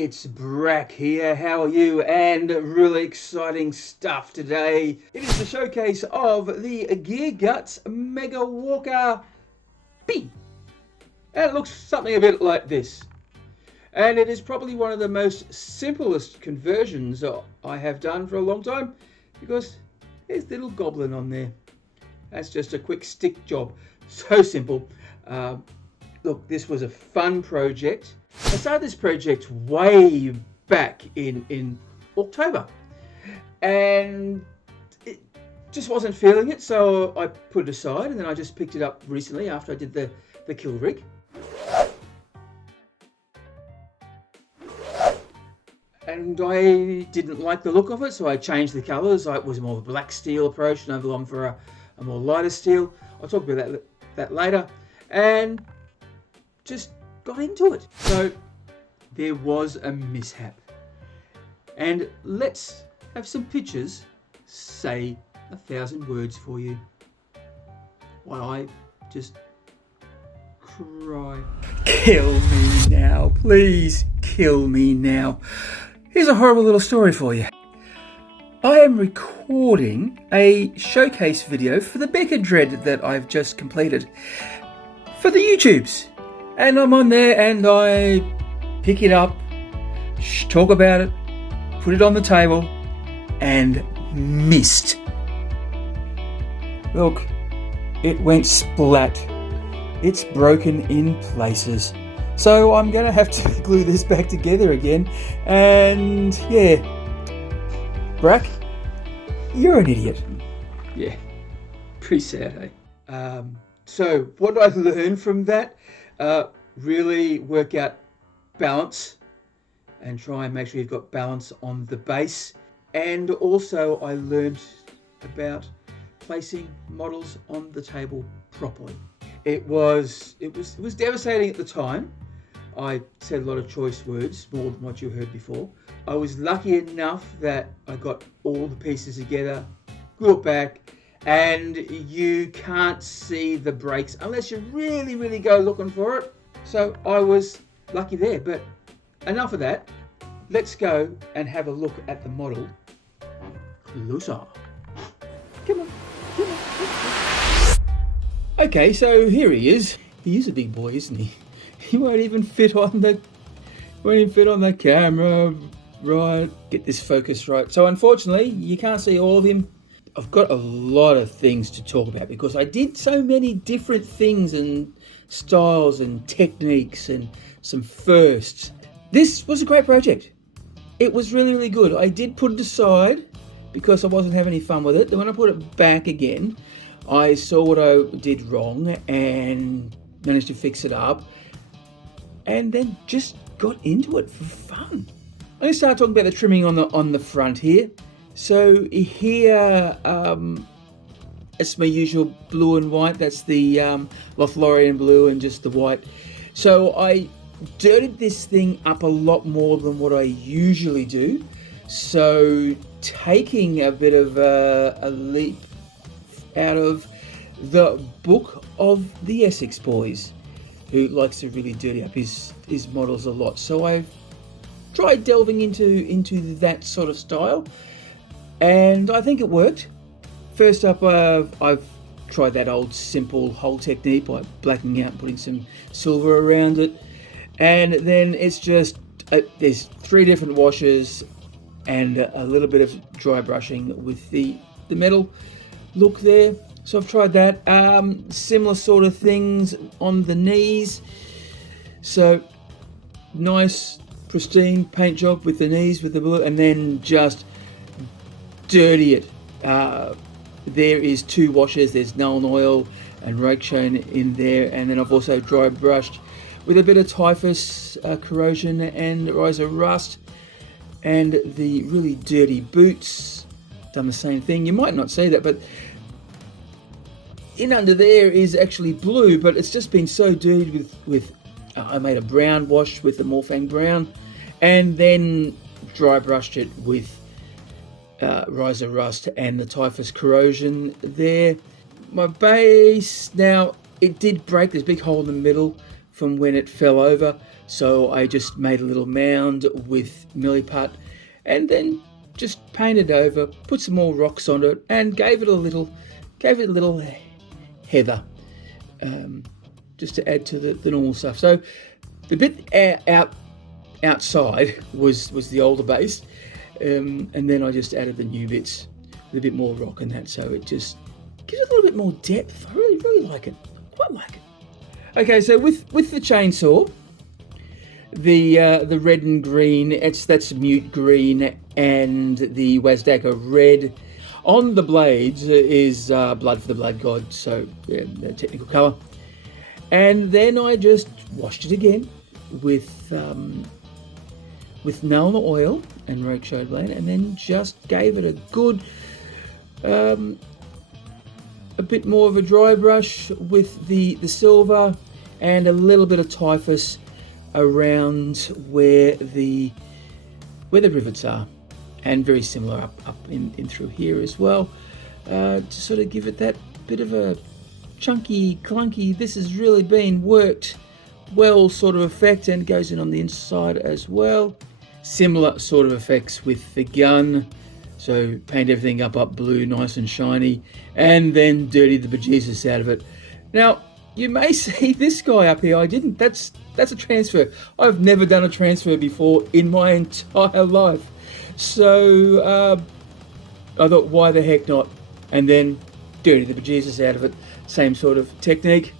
it's Brak here. How are you? And really exciting stuff today. It is the showcase of the Gearguts Mega Walker B. And it looks something a bit like this. And it is probably one of the most simplest conversions I have done for a long time, because there's little goblin on there. That's just a quick stick job. So simple. Look, this was a fun project. I started this project way back in October, and it just wasn't feeling it, so I put it aside, and then I just picked it up recently after I did the kill rig. And I didn't like the look of it, so I changed the colours. It was more of a black steel approach, and I've gone for a more lighter steel. I'll talk about that later. And just got into it. So there was a mishap. And let's have some pictures say 1,000 words for you, while I just cry. Kill me now, please kill me now. Here's a horrible little story for you. I am recording a showcase video for the Mega Dred that I've just completed for the YouTubes. And I'm on there and I pick it up, talk about it, put it on the table, and missed. Look, it went splat. It's broken in places. So I'm going to have to glue this back together again. And yeah, Brak, you're an idiot. Yeah, pretty sad, eh? So what I learned from that, really work out balance and try and make sure you've got balance on the base. And also I learned about placing models on the table properly. It was devastating at the time. I said a lot of choice words, more than what you heard before. I was lucky enough that I got all the pieces together, glue it back, and you can't see the breaks unless you really, really go looking for it. So I was lucky there, but enough of that. Let's go and have a look at the model closer. Come on, come on. Okay, so here he is. He is a big boy, isn't he? He won't even fit on the camera. Right, get this focus right. So unfortunately, you can't see all of him. I've got a lot of things to talk about because I did so many different things and styles and techniques and some firsts. This was a great project. It was really, really good. I did put it aside because I wasn't having any fun with it. Then when I put it back again, I saw what I did wrong and managed to fix it up, and then just got into it for fun. I'm going to start talking about the trimming on the front here. So here, it's my usual blue and white. That's the Lothlorien blue and just the white. So I dirtied this thing up a lot more than what I usually do. So taking a bit of a leap out of the book of the Essex boys, who likes to really dirty up his models a lot. So I've tried delving into that sort of style, and I think it worked. First up, I've tried that old simple hole technique by blacking out and putting some silver around it, and then it's just there's 3 different washes and a little bit of dry brushing with the metal look there. So I've tried that. Similar sort of things on the knees. So nice pristine paint job with the knees with the blue, and then just dirty it. There is 2 washes. There's Nuln Oil and Rogueshone in there, and then I've also dry brushed with a bit of typhus, corrosion and Riser Rust, and the really dirty boots. Done the same thing. You might not see that, but in under there is actually blue, but it's just been so dirty with I made a brown wash with the Morphang Brown, and then dry brushed it with Riser Rust and the typhus corrosion there. My base, now it did break. There's a big hole in the middle from when it fell over, So I just made a little mound with milliput and then just painted over, put some more rocks on it, and gave it a little heather, just to add to the normal stuff. So the bit outside was the older base, and then I just added the new bits with a bit more rock and that, so it just gives it a little bit more depth. I really like it. I quite like it. Okay, so with the chainsaw, the red and green, that's mute green, and the Wazdaka red. On the blades is blood for the blood god, so yeah, the technical colour. And then I just washed it again with Nalma oil and rogue shoulderblade, and then just gave it a good, a bit more of a dry brush with the silver, and a little bit of typhus around where the rivets are, and very similar up in through here as well, to sort of give it that bit of a chunky, clunky, this has really been worked well sort of effect, and goes in on the inside as well. Similar sort of effects with the gun, so paint everything up blue, nice and shiny, and then dirty the bejesus out of it. Now you may see this guy up here, I didn't, that's a transfer. I've never done a transfer before in my entire life, so I thought, why the heck not? And then dirty the bejesus out of it, same sort of technique.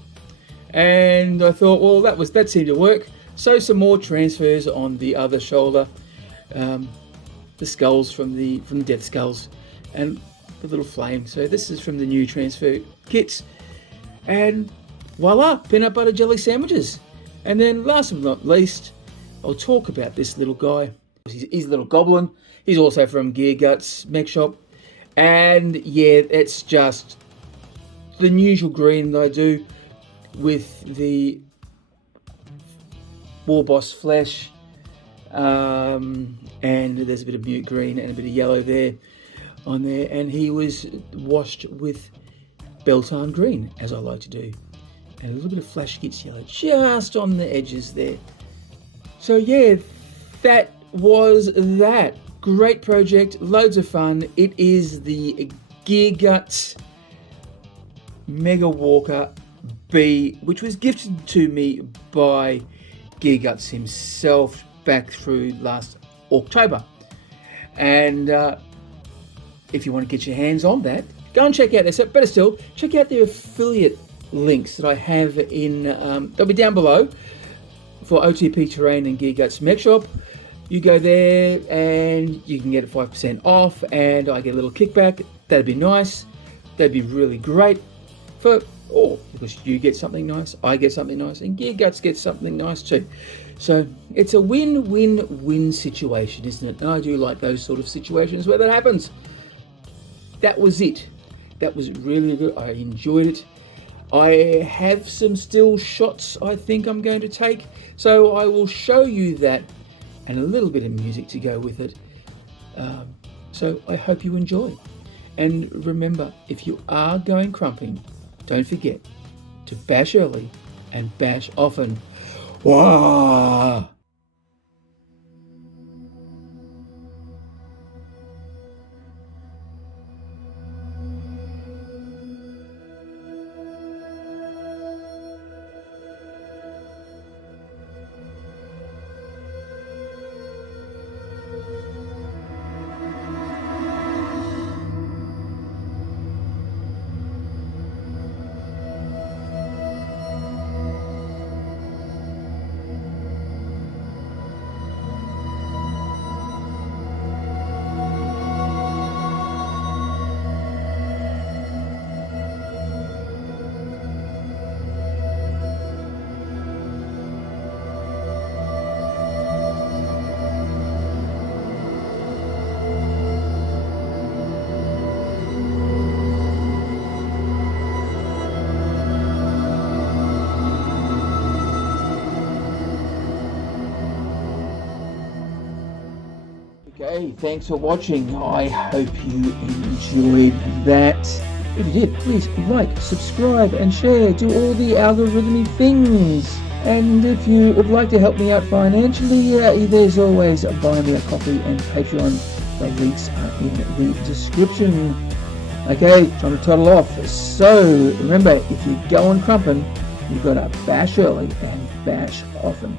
And I thought, well, that seemed to work. So some more transfers on the other shoulder, the skulls from the death skulls, and the little flame. So this is from the new transfer kits, and voila, peanut butter jelly sandwiches. And then last but not least, I'll talk about this little guy. He's a little goblin. He's also from Gearguts Mekshop, and yeah, it's just the usual green that I do with the Warboss flesh, and there's a bit of mute green and a bit of yellow there on there, and he was washed with Beltane green, as I like to do, and a little bit of Flash Gits yellow just on the edges there. So yeah, that was that. Great project, loads of fun. It is the Gearguts Mega Walker B, which was gifted to me by Gearguts himself back through last October. And if you want to get your hands on that, go and check out this. Better still, check out the affiliate links that I have in, they'll be down below for OTP Terrain and Gearguts Mekshop. You go there and you can get it 5% off, and I get a little kickback. That'd be nice. That'd be really great for all, because you get something nice, I get something nice, and Gearguts gets something nice too. So it's a win-win-win situation, isn't it? And I do like those sort of situations where that happens. That was it. That was really good. I enjoyed it. I have some still shots I think I'm going to take, so I will show you that, and a little bit of music to go with it. So I hope you enjoy. And remember, if you are going crumping, don't forget to bash early and bash often. Wah! Okay, thanks for watching. I hope you enjoyed that. If you did, please like, subscribe, and share. Do all the algorithmic things. And if you would like to help me out financially, there's always Buy Me a Coffee and Patreon. The links are in the description. Okay, time to toddle off. So remember, if you're going crumping, you've got to bash early and bash often.